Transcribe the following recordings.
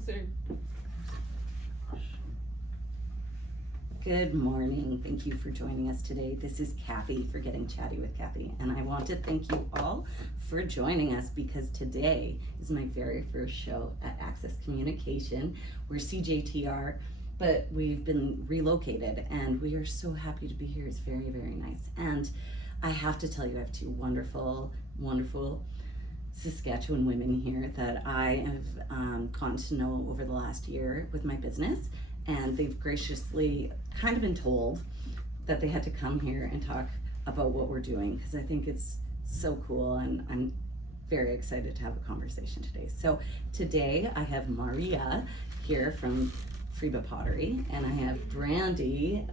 closer. Good morning. Thank you for joining us today. This is Kathy for Getting Chatty with Kathy, and I want to thank you all for joining us because today is my very first show at Access Communication. We're CJTR, but we've been relocated, and we are so happy to be here. It's very, very nice. And I have to tell you, I have two wonderful, wonderful Saskatchewan women here that I have gotten to know over the last year with my business. And they've graciously kind of been told that they had to come here and talk about what we're doing because I think it's so cool, and I'm very excited to have a conversation today. So today I have Marea here from Freba Pottery, and I have Brandie.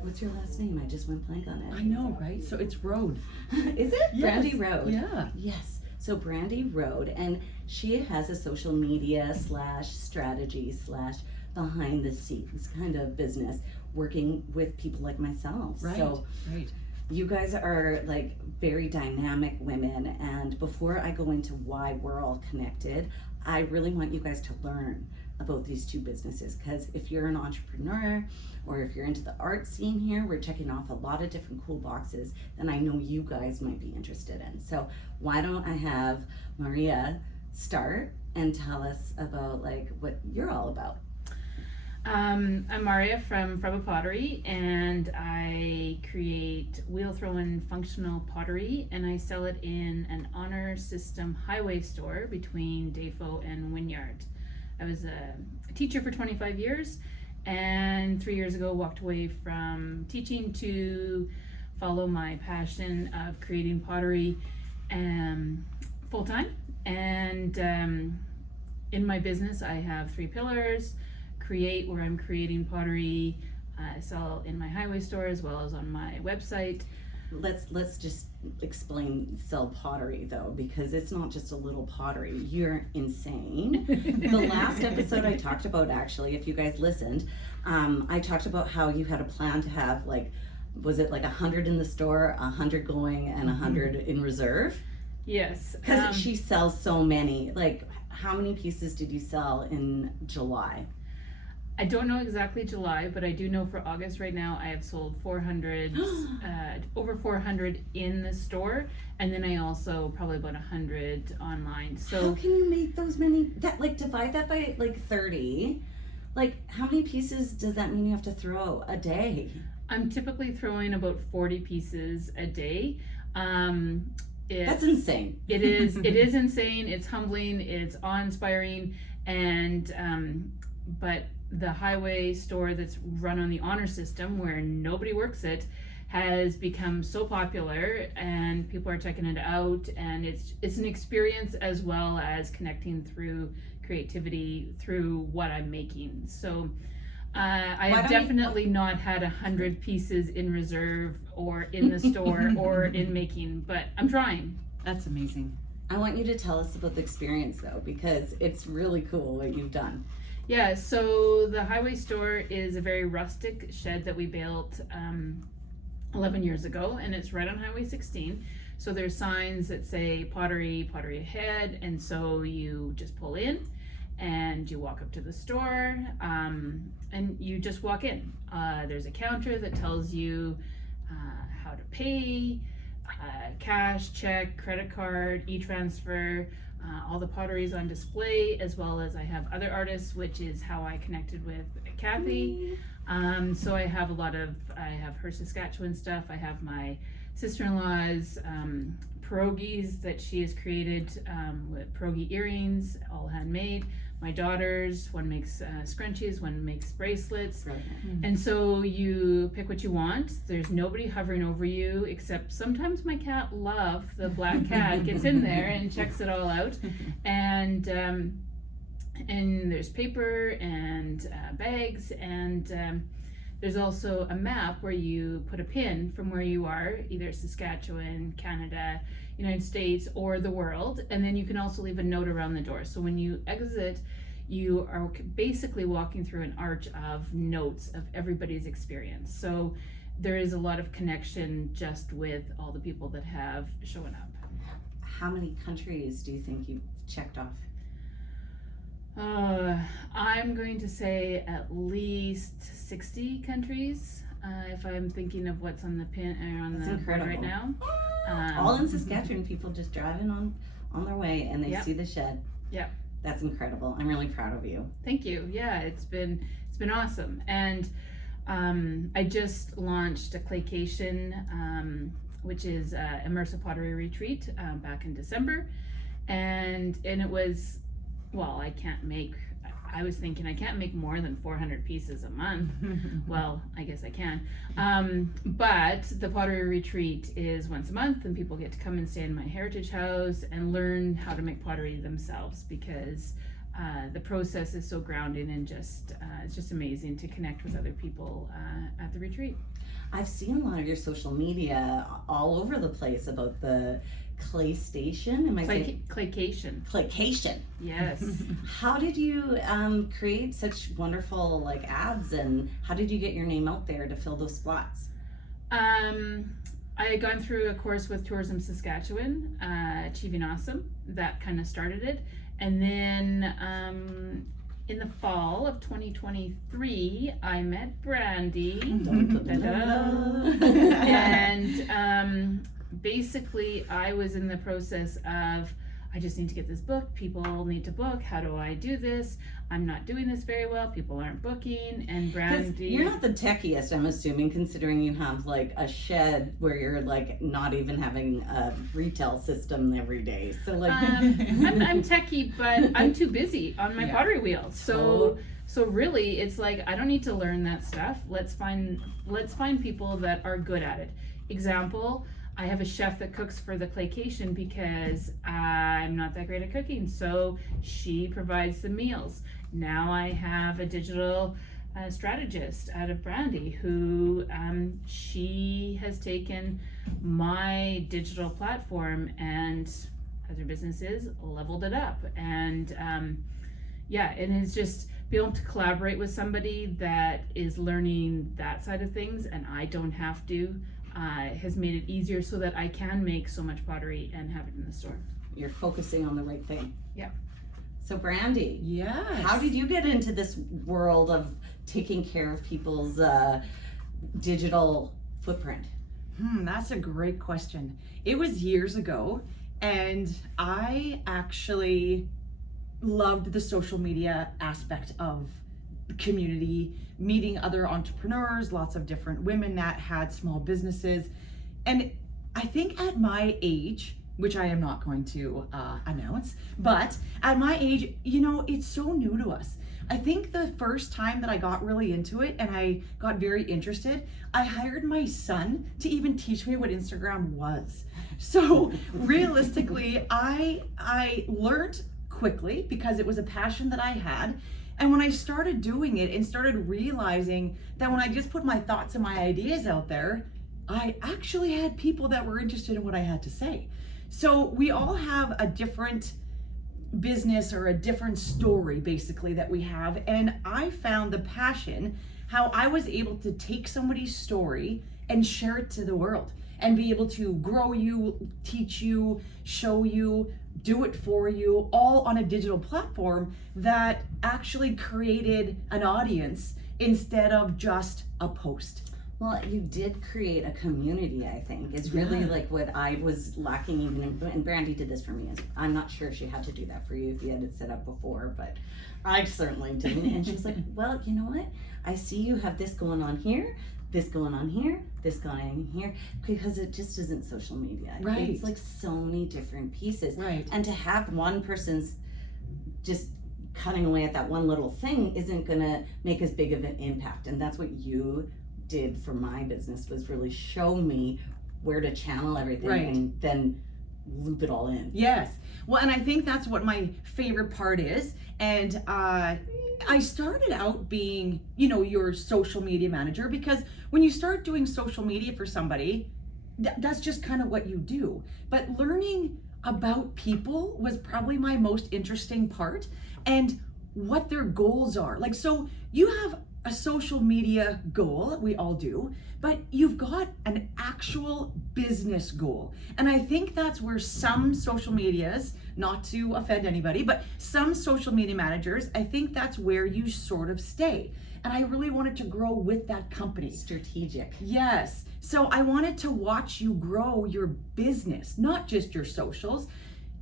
What's your last name? I just went blank on it. I know, right? So it's Road. Is it? Yes. Brandie Road. Yeah. Yes. So Brandie Road, and she has a social media / strategy / behind the scenes kind of business working with people like myself. Right. So right. you guys are like very dynamic women, and before I go into why we're all connected, I really want you guys to learn about these two businesses, because if you're an entrepreneur or if you're into the art scene here, we're checking off a lot of different cool boxes that I know you guys might be interested in. So why don't I have Marea start and tell us about like what you're all about. I'm Marea from Freba Pottery, and I create wheel throwing functional pottery, and I sell it in an honor system highway store between Defo and Wynyard. I was a teacher for 25 years, and 3 years ago walked away from teaching to follow my passion of creating pottery full time. And in my business, I have 3 pillars. Create, where I'm creating pottery, sell in my highway store as well as on my website. Let's just explain sell pottery though, because it's not just a little pottery. You're insane. The last episode I talked about, actually, if you guys listened, I talked about how you had a plan to have like, was it like 100 in the store, 100 going, and 100 in reserve? Yes. Because she sells so many. Like, how many pieces did you sell in July? I don't know exactly July, but I do know for August right now I have sold 400, over 400 in the store, and then I also probably about 100 online. So how can you make those many? That like divide that by like 30. Like, how many pieces does that mean you have to throw a day? I'm typically throwing about 40 pieces a day. That's insane. It is insane. It's humbling. It's awe-inspiring, and but the highway store that's run on the honor system where nobody works it has become so popular, and people are checking it out, and it's an experience as well as connecting through creativity through what I'm making. So I have definitely not had 100 pieces in reserve or in the store or in making, but I'm trying. That's amazing. I want you to tell us about the experience though, because it's really cool what you've done. Yeah, so the highway store is a very rustic shed that we built 11 years ago, and it's right on Highway 16. So there's signs that say pottery, pottery ahead, and so you just pull in and you walk up to the store, and you just walk in. There's a counter that tells you how to pay, cash, check, credit card, e-transfer. All the pottery is on display, as well as I have other artists, which is how I connected with Kathy. So I have I have her Saskatchewan stuff. I have my sister-in-law's pierogies that she has created with pierogi earrings, all handmade. My daughters, one makes scrunchies, one makes bracelets. Right. And so you pick what you want. There's nobody hovering over you, except sometimes my cat Love, the black cat, gets in there and checks it all out. And there's paper and bags, and there's also a map where you put a pin from where you are, either Saskatchewan, Canada, United States, or the world, and then you can also leave a note around the door. So when you exit, you are basically walking through an arch of notes of everybody's experience. So there is a lot of connection just with all the people that have shown up. How many countries do you think you've checked off? I'm going to say at least 60 countries, if I'm thinking of what's on the pin or on That's the board incredible. right now. All in Saskatchewan, people just driving on their way and they Yep. see the shed. Yep. That's incredible. I'm really proud of you. Thank you. Yeah, it's been awesome. And I just launched a claycation, which is immersive pottery retreat back in December, and it was, well, I was thinking I can't make more than 400 pieces a month. Well, I guess I can. But the pottery retreat is once a month, and people get to come and stay in my heritage house and learn how to make pottery themselves, because the process is so grounding and it's just amazing to connect with other people at the retreat. I've seen a lot of your social media all over the place about the clay station. Am I saying Claycation. claycation? Yes. How did you create such wonderful like ads, and how did you get your name out there to fill those spots? I had gone through a course with Tourism Saskatchewan, Achieving Awesome. That kind of started it. And then in the fall of 2023, I met Brandie. And basically, I was in the process of, I just need to get this booked. People need to book. How do I do this? I'm not doing this very well. People aren't booking. And Brandie, You're not the techiest, I'm assuming, considering you have like a shed where you're like not even having a retail system every day. So like, I'm techie, but I'm too busy on my Yeah. pottery wheel. So really, it's like I don't need to learn that stuff. Let's find people that are good at it. Example. I have a chef that cooks for the claycation because I'm not that great at cooking, so she provides the meals. Now I have a digital strategist out of Brandie who she has taken my digital platform and, as her business is, leveled it up. And and it's just be able to collaborate with somebody that is learning that side of things, and I don't have to. Has made it easier so that I can make so much pottery and have it in the store. you're focusing on the right thing. Yeah. So Brandie, Yes. how did you get into this world of taking care of people's digital footprint? That's a great question. It was years ago, and I actually loved the social media aspect of the community, meeting other entrepreneurs, lots of different women that had small businesses. And I think at my age, which I am not going to announce, but at my age, it's so new to us. I think the first time that I got really into it and I got very interested, I hired my son to even teach me what Instagram was. So realistically, I learned quickly because it was a passion that I had. And when I started doing it and started realizing that when I just put my thoughts and my ideas out there, I actually had people that were interested in what I had to say. So we all have a different business or a different story basically that we have. And I found the passion, how I was able to take somebody's story and share it to the world and be able to grow you, teach you, show you, do it for you, all on a digital platform that actually created an audience instead of just a post. Well, you did create a community, I think, is really Yeah. like what I was lacking even and Brandie did this for me. I'm not sure she had to do that for you if you had it set up before, but I certainly didn't. And she's like, well, you know what? I see you have this going on here, this going on here, this going on here, because it just isn't social media. Right. It's like so many different pieces. Right. And to have one person's just cutting away at that one little thing isn't gonna make as big of an impact. And that's what you did for my business, was really show me where to channel everything Right. and then loop it all in. Yes. Well, and I think that's what my favorite part is. And I started out being, your social media manager, because when you start doing social media for somebody, that's just kind of what you do. But learning about people was probably my most interesting part. And what their goals are. Like, so you have a social media goal, we all do, but you've got an actual business goal. And I think that's where some social medias, not to offend anybody, but some social media managers, I think that's where you sort of stay. And I really wanted to grow with that company. Strategic. Yes. So I wanted to watch you grow your business, not just your socials.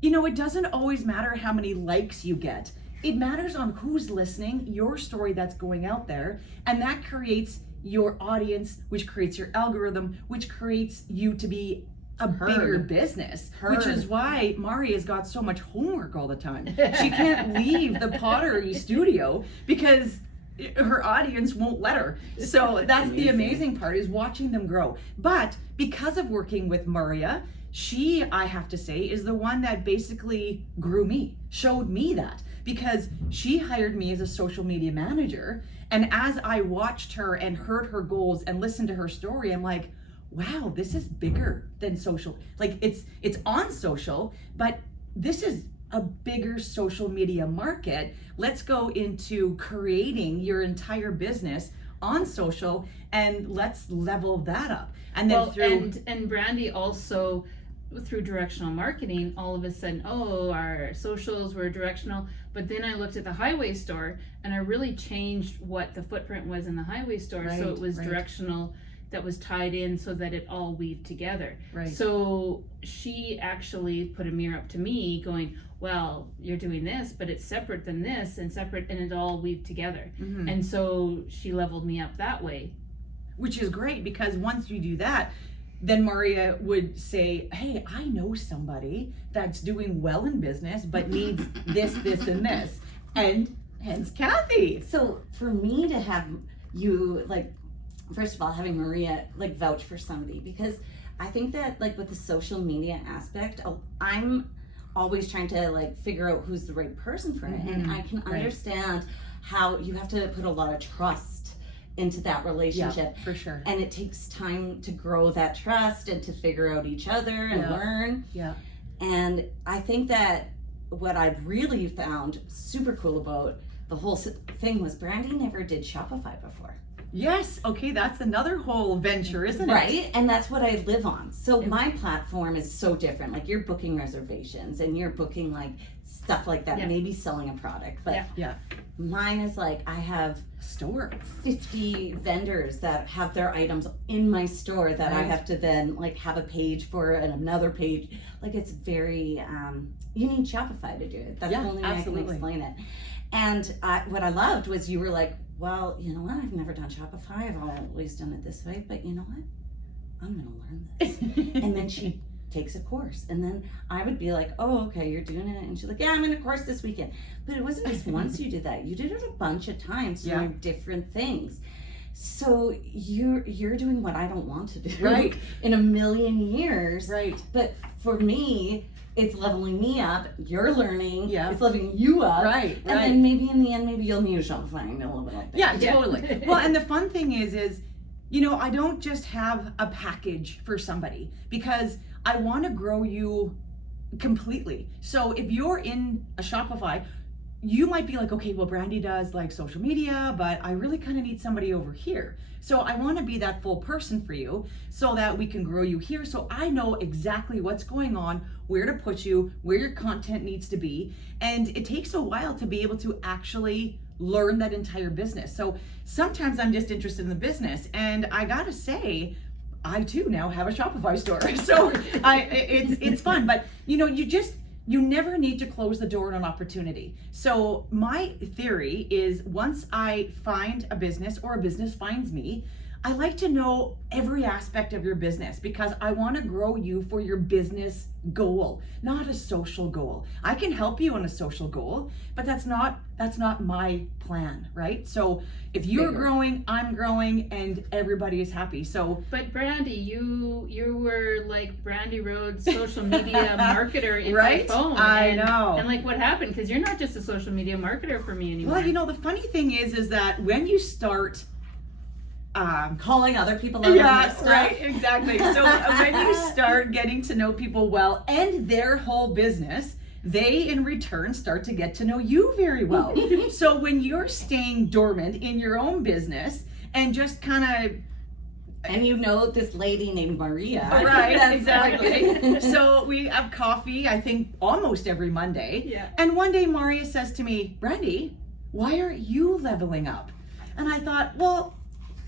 You know, it doesn't always matter how many likes you get. It matters on who's listening, your story that's going out there, and that creates your audience, which creates your algorithm, which creates you to be a bigger business, which is why Maria's got so much homework all the time. She can't leave the pottery studio because her audience won't let her. So that's the amazing part, is watching them grow. But because of working with Marea, she, I have to say, is the one that basically grew me, showed me that, because she hired me as a social media manager. And as I watched her and heard her goals and listened to her story, I'm like, wow, this is bigger than social. Like, it's on social, but this is a bigger social media market. Let's go into creating your entire business on social, and let's level that up. And then and Brandie also, through directional marketing, all of a sudden, our socials were directional. But then I looked at the highway store, and I really changed what the footprint was in the highway store. So it was directional, that was tied in so that it all weaved together. Right. So she actually put a mirror up to me going, well, you're doing this, but it's separate than this and separate, and it all weaved together. Mm-hmm. And so she leveled me up that way. Which is great, because once you do that, then Marea would say, hey, I know somebody that's doing well in business, but needs this, and this. And hence Kathy. So for me to have you, like, first of all, having Marea like vouch for somebody, because I think that, like, with the social media aspect, I'm always trying to like figure out who's the right person for it. And I can understand how you have to put a lot of trust into that relationship. Yeah, for sure. And it takes time to grow that trust and to figure out each other and learn. Yeah. And I think that what I've really found super cool about the whole thing was Brandie never did Shopify before. Yes. Okay. That's another whole venture, isn't it? Right. And that's what I live on. So my platform is so different. Like, you're booking reservations and you're booking like stuff like that, maybe selling a product. But mine is like, I have store 50 vendors that have their items in my store that I have to then like have a page for and another page. Like, it's very, you need Shopify to do it. That's the only way I can explain it. And what I loved was you were like, well, you know what? I've never done Shopify. I've always done it this way. But you know what? I'm going to learn this. And then she takes a course. And then I would be like, oh, okay, you're doing it. And she's like, yeah, I'm in a course this weekend. But it wasn't just once you did that. You did it a bunch of times doing different things. So you're doing what I don't want to do in a million years. Right. But for me, it's leveling me up. You're learning. Yeah. It's leveling you up. Right. And then maybe in the end, maybe you'll use Shopify and a little bit like that. Yeah, totally. Well, and the fun thing is, you know, I don't just have a package for somebody, because I want to grow you completely. So if you're in a Shopify, you might be like, okay, well, Brandie does like social media, but I really kind of need somebody over here. So I want to be that full person for you so that we can grow you here. So I know exactly what's going on, where to put you, where your content needs to be. And it takes a while to be able to actually learn that entire business. So sometimes I'm just interested in the business, and I gotta say, I too now have a Shopify store. So it's fun, but you know, you never need to close the door on an opportunity. So my theory is, once I find a business or a business finds me, I like to know every aspect of your business, because I want to grow you for your business goal, not a social goal. I can help you on a social goal, but that's not my plan, right? So if you're growing, I'm growing, and everybody is happy. So, but Brandie, you were like Brandie Rhodes' social media marketer in my phone. I know. And like, what happened? Because you're not just a social media marketer for me anymore. Well, you know, the funny thing is that when you start calling other people out on their stuff. Right, exactly. So when you start getting to know people well and their whole business, they in return start to get to know you very well. So when you're staying dormant in your own business and just kind of, and you know this lady named Maria. right, That's exactly. So we have coffee, I think almost every Monday. Yeah. And one day Maria says to me, Brandie, why aren't you leveling up? And I thought, well,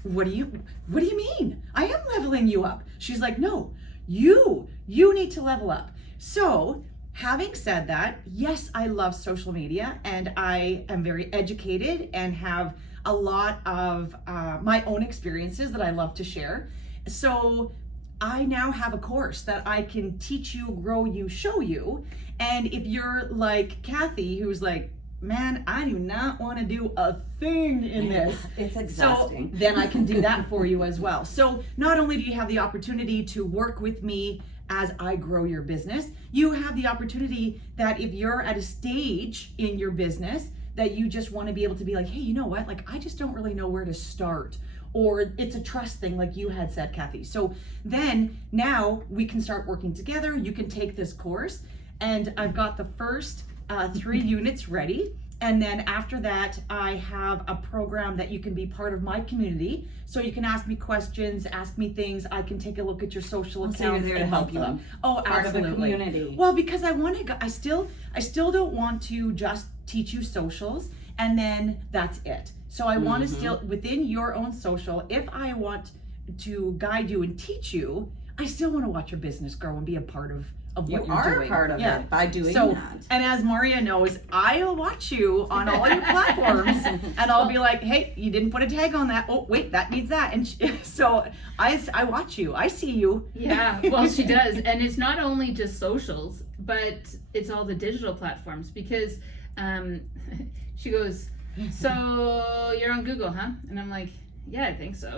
what do you mean? I am leveling you up. She's like, no, you need to level up. So having said that, yes, I love social media and I am very educated and have a lot of my own experiences that I love to share. So I now have a course that I can teach you, grow you, show you. And if you're like Kathy, who's like, man, I do not want to do a thing in this. It's exhausting. So then I can do that for you as well. So not only do you have the opportunity to work with me as I grow your business, you have the opportunity that if you're at a stage in your business that you just want to be able to be like, hey, you know what? Like, I just don't really know where to start. Or it's a trust thing like you had said, Kathy. So then now we can start working together. You can take this course and I've got the first 3 units ready. And then after that, I have a program that you can be part of my community. So you can ask me questions, ask me things. I can take a look at your social accounts So you're there to and help you out. them. Oh, Part absolutely. of the community. Well, because I want to, I still don't want to just teach you socials and then that's it. So I want to still, within your own social, if I want to guide you and teach you, I still want to watch your business grow and be a part of what You you're are doing. part of it by doing that. And as Maria knows, I'll watch you on all your platforms and I'll be like, hey, you didn't put a tag on that. Oh, wait, that needs that. And so I watch you. I see you. Yeah, well, she does. And it's not only just socials, but it's all the digital platforms because she goes, so you're on Google, huh? And I'm like, yeah, I think so.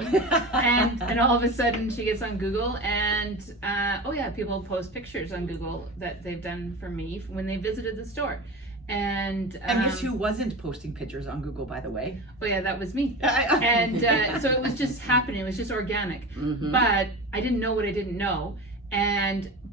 and all of a sudden she gets on Google and oh yeah, people post pictures on Google that they've done for me when they visited the store. And guess who wasn't posting pictures on Google, by the way? Oh yeah, that was me. And so it was just happening. It was just organic. But I didn't know what I didn't know.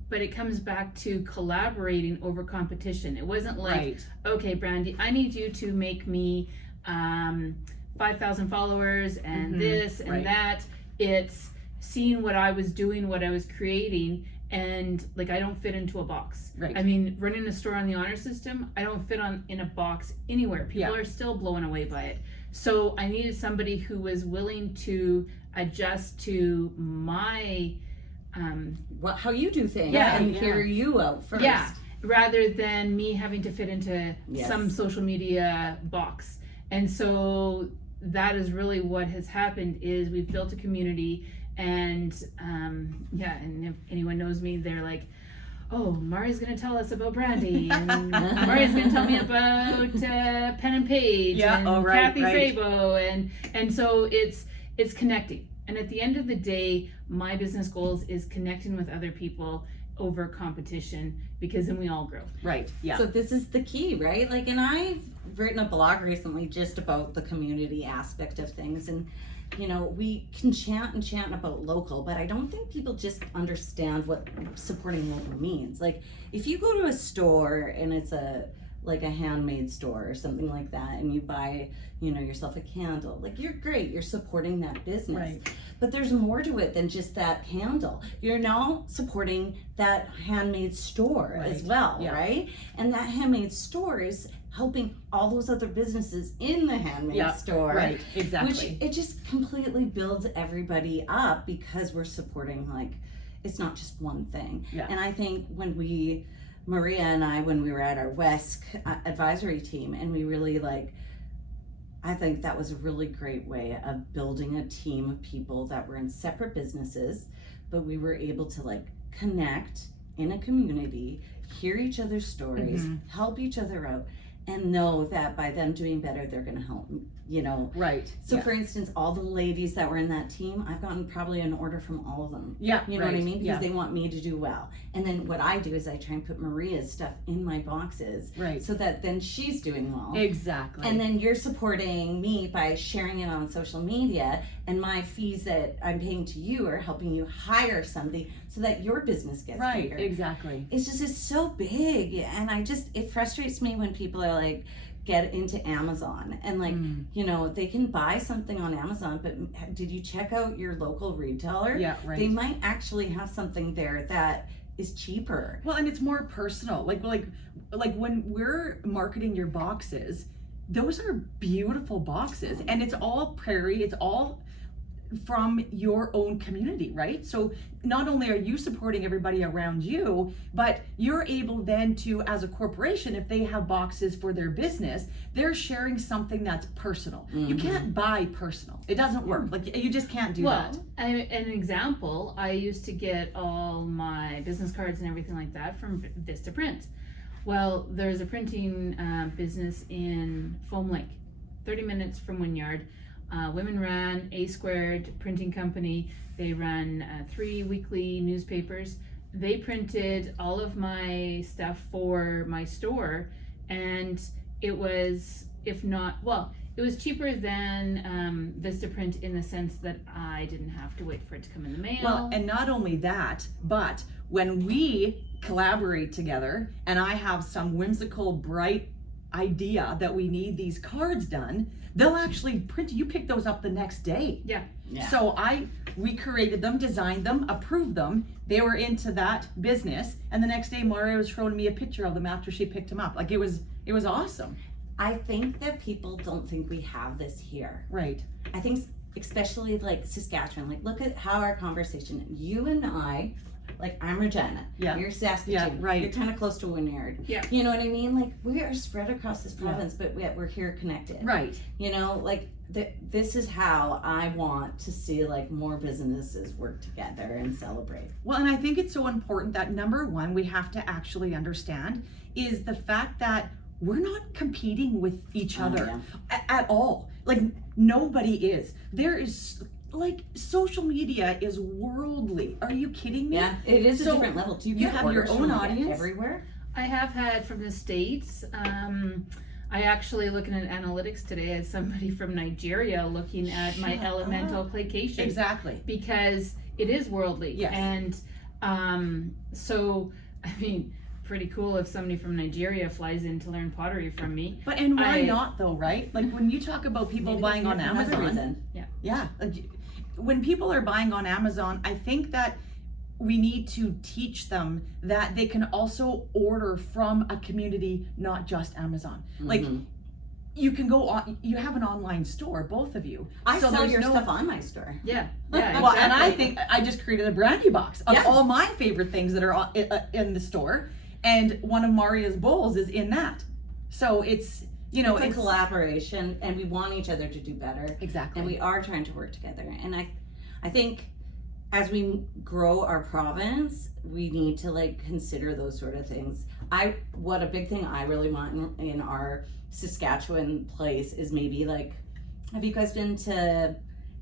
But it comes back to collaborating over competition. It wasn't like, okay, Brandie, I need you to make me 5,000 followers and this and that. It's seeing what I was doing, what I was creating, and like I don't fit into a box. Right. I mean, running a store on the honor system, I don't fit in a box anywhere. People are still blown away by it. So I needed somebody who was willing to adjust to my how you do things and hear you out first. Yeah, rather than me having to fit into some social media box. And so that is really what has happened is we've built a community and and if anyone knows me, they're like, oh, Maria's going to tell us about Brandie and Maria's going to tell me about Pen and Page and Kathy Freba and so it's connecting. And at the end of the day, my business goals is connecting with other people over competition because then we all grow. Right. Yeah. So this is the key, right? Like, and I've written a blog recently just about the community aspect of things. And, you know, we can chant about local, but I don't think people just understand what supporting local means. Like, if you go to a store and it's like a handmade store or something like that, and you buy, you know, yourself a candle, like you're great, you're supporting that business. Right. But there's more to it than just that candle. You're now supporting that handmade store as well, right? And that handmade store is helping all those other businesses in the handmade store. Right, exactly. Which it just completely builds everybody up because we're supporting, like, it's not just one thing. Yeah. And I think when Maria and I, when we were at our WESC advisory team, and we really I think that was a really great way of building a team of people that were in separate businesses, but we were able to connect in a community, hear each other's stories, help each other out, and know that by them doing better, they're going to help, Right. So Yeah. for instance, all the ladies that were in that team, I've gotten probably an order from all of them. Yeah. You know what I right. mean? Because Yeah. they want me to do well. And then what I do is I try and put Maria's stuff in my boxes Right. so that then she's doing well. Exactly. And then you're supporting me by sharing it on social media, and my fees that I'm paying to you are helping you hire somebody so that your business gets right. bigger. Exactly. It's so big, and it frustrates me when people are like, get into Amazon and like, they can buy something on Amazon, but did you check out your local retailer? Yeah. Right. They might actually have something there that is cheaper. Well, and it's more personal. Like when we're marketing your boxes, those are beautiful boxes, and it's all Prairie. It's all from your own community, right? So not only are you supporting everybody around you, but you're able then to, as a corporation, if they have boxes for their business, they're sharing something that's personal. You can't buy personal. It doesn't work. Like you just can't do that. An example, I used to get all my business cards and everything like that from Vista Print. Well, there's a printing business in Foam Lake, 30 minutes from Wynyard. Women ran A Squared printing company. They run 3 weekly newspapers. They printed all of my stuff for my store, and it was, it was cheaper than Vista Print in the sense that I didn't have to wait for it to come in the mail. Well, and not only that, but when we collaborate together and I have some whimsical, bright idea that we need these cards done, they'll actually print. You pick those up the next day. Yeah. So we created them, designed them, approved them. They were into that business, and the next day Maria was showing me a picture of them after she picked them up. Like it was awesome. I think that people don't think we have this here. Right. I think especially like Saskatchewan, like look at how our conversation, you and I, like I'm Regina, Yeah. you're Saskatoon, Yeah, right. you're kind of close to Wynyard. Yeah. You know what I mean? Like we are spread across this province, but we're here connected. Right. Like this is how I want to see like more businesses work together and celebrate. Well, and I think it's so important that number one, we have to actually understand is the fact that we're not competing with each other at all. Like nobody is. There is like social media is worldly. Are you kidding me? Yeah, it is a So different level. Do you you get have your orders own from, like, audience? everywhere? I have had from the States. I actually looking at analytics today as somebody from Nigeria looking at my Shut elemental up. placation. Exactly. Because it is worldly. Yes. And so, I mean, pretty cool if somebody from Nigeria flies in to learn pottery from me. But and why I- not though, right? Like when you talk about people Maybe buying on for another Amazon. reason. Yeah. When people are buying on Amazon, I think that we need to teach them that they can also order from a community, not just Amazon. Like Mhm. you can go on, you have an online store, both of you. I So sell there's your no- stuff on my store. Yeah. Yeah. Well, and I exactly. think I just created a Brandie box of Yeah. all my favorite things that are in the store, and one of Maria's bowls is in that. So it's It's a collaboration, and we want each other to do better, exactly. and we are trying to work together. And I think as we grow our province, we need to like consider those sort of things. What a big thing I really want in our Saskatchewan place is maybe like, have you guys been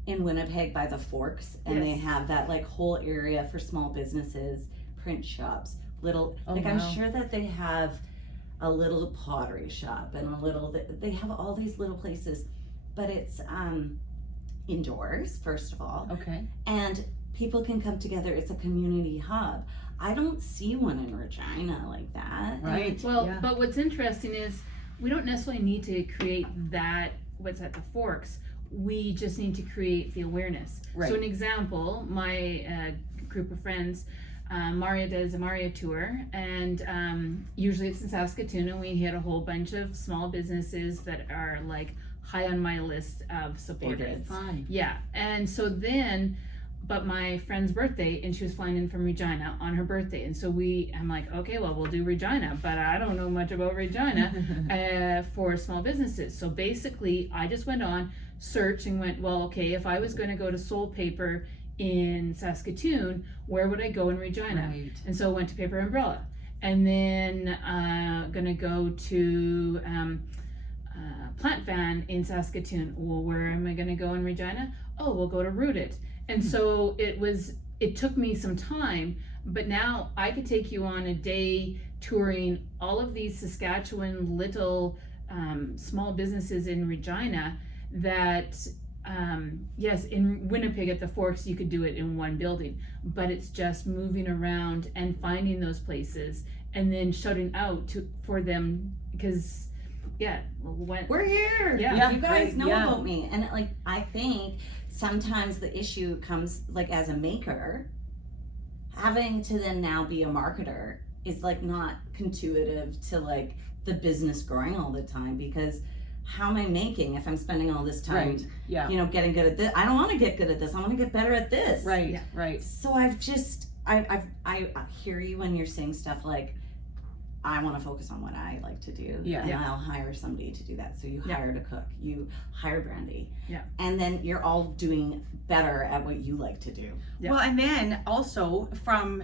in Winnipeg by the Forks? And Yes. they have that like whole area for small businesses, print shops, little, Oh, like I'm wow. sure that they have a little pottery shop and they have all these little places, but it's indoors, first of all, Okay. and people can come together. It's a community hub. I don't see one in Regina like that. Right. Well, Yeah. but what's interesting is we don't necessarily need to create that, what's at the Forks. We just need to create the awareness. Right. So an example, my group of friends, Maria does a Marea tour, and usually it's in Saskatoon, and we hit a whole bunch of small businesses that are like high on my list of supporters. Favorites. Fine. Yeah, and so then, but my friend's birthday, and she was flying in from Regina on her birthday, and so I'm like, okay, well, we'll do Regina, but I don't know much about Regina for small businesses. So basically, I just went on, searched, and went, well, okay, if I was going to go to Soul Paper in Saskatoon, where would I go in Regina? Right. And so I went to Paper Umbrella. and then gonna go to Plant Van in Saskatoon. Well, where am I gonna go in Regina? Oh, we'll go to Root It. And so it took me some time, but now I could take you on a day touring all of these Saskatchewan little small businesses in Regina that yes, in Winnipeg at the Forks you could do it in one building, but it's just moving around and finding those places and then shouting out for them, because we're here. Yeah. You guys know Yeah. about me. And like, I think sometimes the issue comes like as a maker, having to then now be a marketer is like not intuitive to like the business growing all the time, because how am I making if I'm spending all this time, Right. Yeah. you know, getting good at this? I don't want to get good at this. I want to get better at this. Right. Yeah. Right. So I hear you when you're saying stuff like, I want to focus on what I like to do, Yeah. and Yeah. I'll hire somebody to do that. So you Yeah. hired a cook, you hired Brandie, Yeah. and then you're all doing better at what you like to do. Yeah. Well, and then also from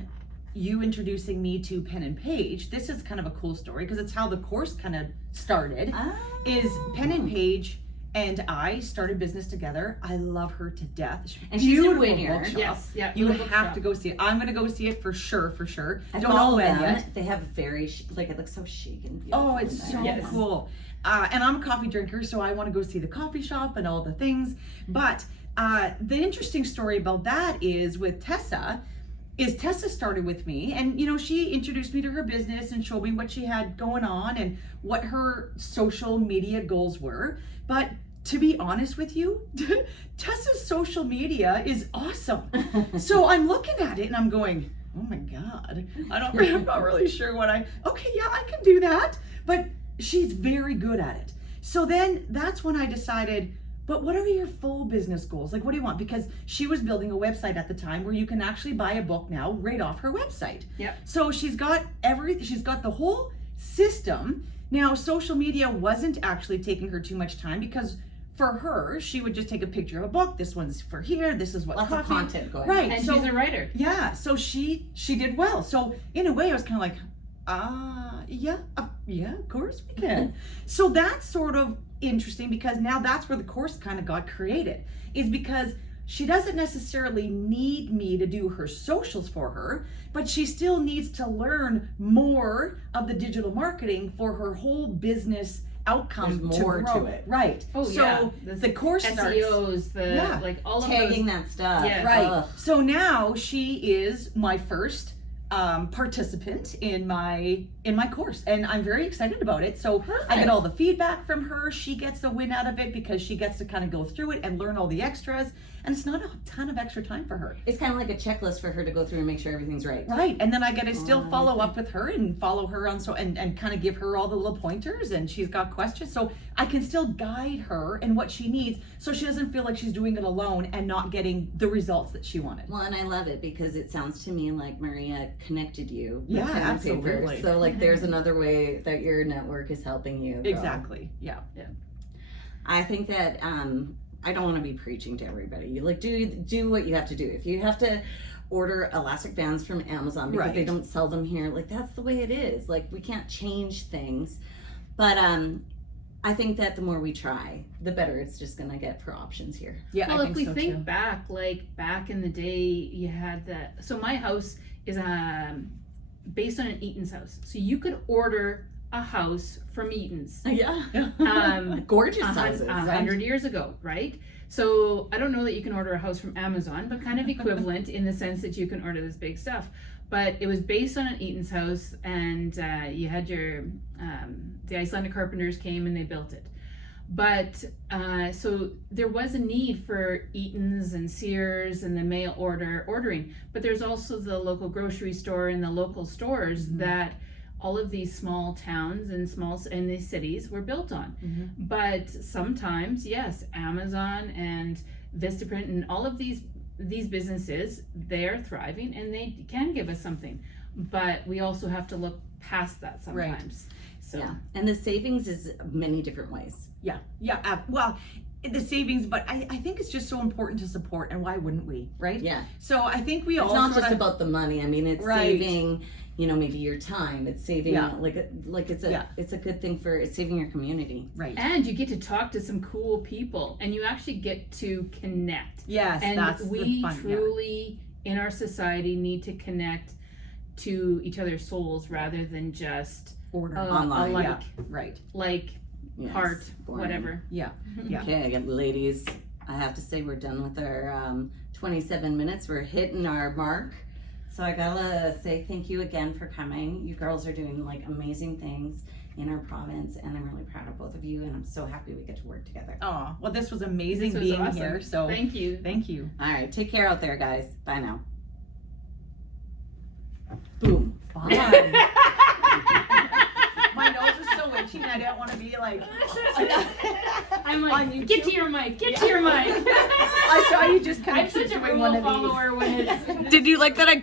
you introducing me to Pen and Page, this is kind of a cool story because it's how the course kind of started. Is Pen and Page and I started business together. I love her to death. And she's in Beautiful Whittier. bookshop. Yes, yeah. You little have bookshop. to go see it. I'm gonna go see it for sure. I Don't follow know when them. yet. They have very like it looks so chic and beautiful. Oh, in it's there. so Yes. cool. And I'm a coffee drinker, so I want to go see the coffee shop and all the things. But the interesting story about that is with Tessa started with me, and you know, she introduced me to her business and showed me what she had going on and what her social media goals were. But to be honest with you, Tessa's social media is awesome. So I'm looking at it and I'm going, oh my God, I'm not really sure okay, yeah, I can do that. But she's very good at it. So then that's when I decided, but what are your full business goals? Like, what do you want? Because she was building a website at the time where you can actually buy a book now right off her website. Yep. So she's got the whole system. Now, social media wasn't actually taking her too much time because for her, she would just take a picture of a book. This one's for here. This is what Lots of coffee. content going. Right. And so, she's a writer. yeah, so she did well. So in a way, I was kind of like, yeah, of course we can. So that's sort of interesting because now that's where the course kind of got created, is because she doesn't necessarily need me to do her socials for her, but she still needs to learn more of the digital marketing for her whole business outcome. There's more grow. to it. Right. Oh, so yeah. the course starts. SEOs, Yeah. like all of Tagging those. that stuff. Yes. Right. Ugh. So now she is my first participant in my course, and I'm very excited about it. So I get all the feedback from her. She gets the win out of it because she gets to kind of go through it and learn all the extras, and it's not a ton of extra time for her. It's kind of like a checklist for her to go through and make sure everything's right. Right. And then I get to still follow up with her and follow her on and kind of give her all the little pointers, and she's got questions. So I can still guide her in what she needs so she doesn't feel like she's doing it alone and not getting the results that she wanted. Well, and I love it because it sounds to me like Maria connected you. with Yeah, pen and paper. absolutely. So like there's another way that your network is helping you grow. Exactly. Yeah. I think that I don't want to be preaching to everybody. You like do what you have to do. If you have to order elastic bands from Amazon because they Right. don't sell them here, like that's the way it is. Like we can't change things. But I think that the more we try, the better it's just gonna get for options here. Yeah, Well, I if think we so think too. back, like back in the day, you had that. So my house is based on an Eaton's house. So you could order a house from Eaton's. Yeah. Gorgeous houses. 100 years ago, right? So I don't know that you can order a house from Amazon, but kind of equivalent in the sense that you can order this big stuff. But it was based on an Eaton's house, and you had your the Icelandic carpenters came and they built it. But so there was a need for Eaton's and Sears and the mail ordering, but there's also the local grocery store and the local stores that all of these small towns and these cities were built on. But sometimes, yes, Amazon and Vistaprint and all of these businesses, they are thriving and they can give us something, but we also have to look past that sometimes. So Yeah. And the savings is many different ways. Well, the savings, but I think it's just so important to support, and why wouldn't we, right? Yeah. So I think we all It's not sort just of, about the money. I mean, it's Right. saving maybe your time. It's saving it's a good thing for it's saving your community. Right. And you get to talk to some cool people, and you actually get to connect. Yes, And that's we the fun. truly, in our society, need to connect to each other's souls rather than just Order online. like, right. like, Yes, heart, boring. whatever. Yeah. Okay, ladies, I have to say we're done with our 27 minutes. We're hitting our mark. So I gotta say thank you again for coming. You girls are doing like amazing things in our province, and I'm really proud of both of you, and I'm so happy we get to work together. Oh, well, this was amazing This was being awesome. here. So Thank you. thank you. All right, take care out there, guys. Bye now. Boom. Bye. My nose is so itchy, and I don't want to be like. I'm On like, YouTube? get to your mic, get to your mic. I saw you just kind I'm of keep such a doing one rule of these. follower when it's Did you like that? I